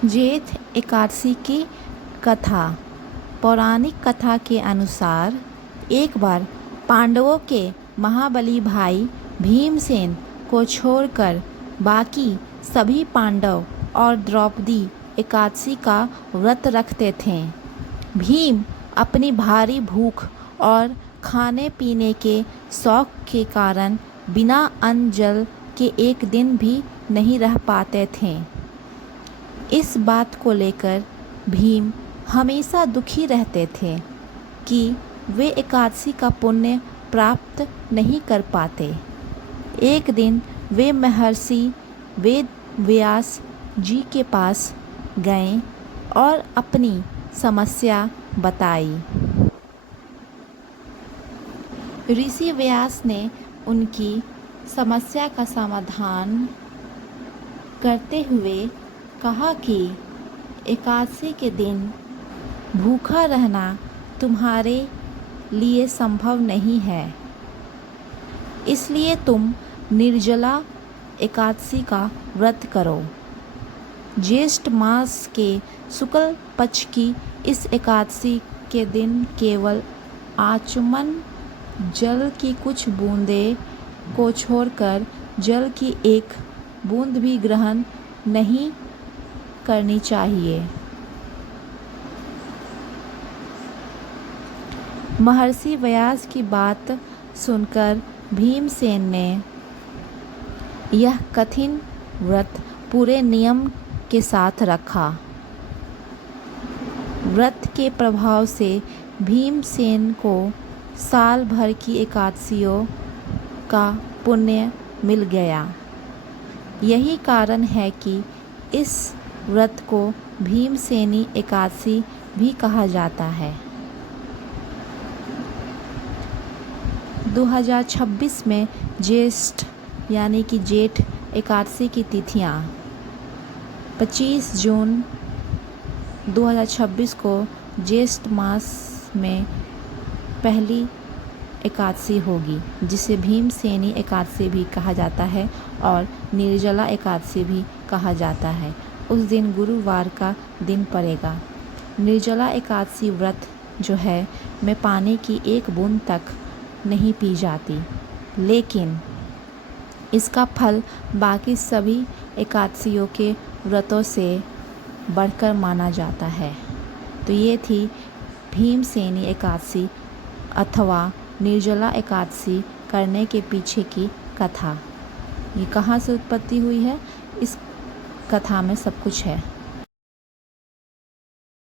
जेठ एकादशी की कथा। पौराणिक कथा के अनुसार एक बार पांडवों के महाबली भाई भीमसेन को छोड़कर बाकी सभी पांडव और द्रौपदी एकादशी का व्रत रखते थे। भीम अपनी भारी भूख और खाने पीने के शौक के कारण बिना अन्न जल के एक दिन भी नहीं रह पाते थे। इस बात को लेकर भीम हमेशा दुखी रहते थे कि वे एकादशी का पुण्य प्राप्त नहीं कर पाते। एक दिन वे महर्षि वेद व्यास जी के पास गए और अपनी समस्या बताई। ऋषि व्यास ने उनकी समस्या का समाधान करते हुए कहा कि एकादशी के दिन भूखा रहना तुम्हारे लिए संभव नहीं है, इसलिए तुम निर्जला एकादशी का व्रत करो। ज्येष्ठ मास के शुक्ल पक्ष की इस एकादशी के दिन केवल आचमन जल की कुछ बूंदें को छोड़कर जल की एक बूंद भी ग्रहण नहीं करनी चाहिए। महर्षि व्यास की बात सुनकर भीमसेन ने यह कठिन व्रत पूरे नियम के साथ रखा। व्रत के प्रभाव से भीमसेन को साल भर की एकादशियों का पुण्य मिल गया। यही कारण है कि इस व्रत को भीमसेनी एकादशी भी कहा जाता है। 2026 में ज्येष्ठ यानी कि जेठ एकादशी की तिथियां 25 जून 2026 को ज्येष्ठ मास में पहली एकादशी होगी, जिसे भीमसेनी एकादशी भी कहा जाता है और निर्जला एकादशी भी कहा जाता है। उस दिन गुरुवार का दिन पड़ेगा। निर्जला एकादशी व्रत जो है में पानी की एक बूंद तक नहीं पी जाती, लेकिन इसका फल बाकी सभी एकादशियों के व्रतों से बढ़कर माना जाता है। तो ये थी भीमसेनी एकादशी अथवा निर्जला एकादशी करने के पीछे की कथा। ये कहाँ से उत्पत्ति हुई है, इस कथा में सब कुछ है।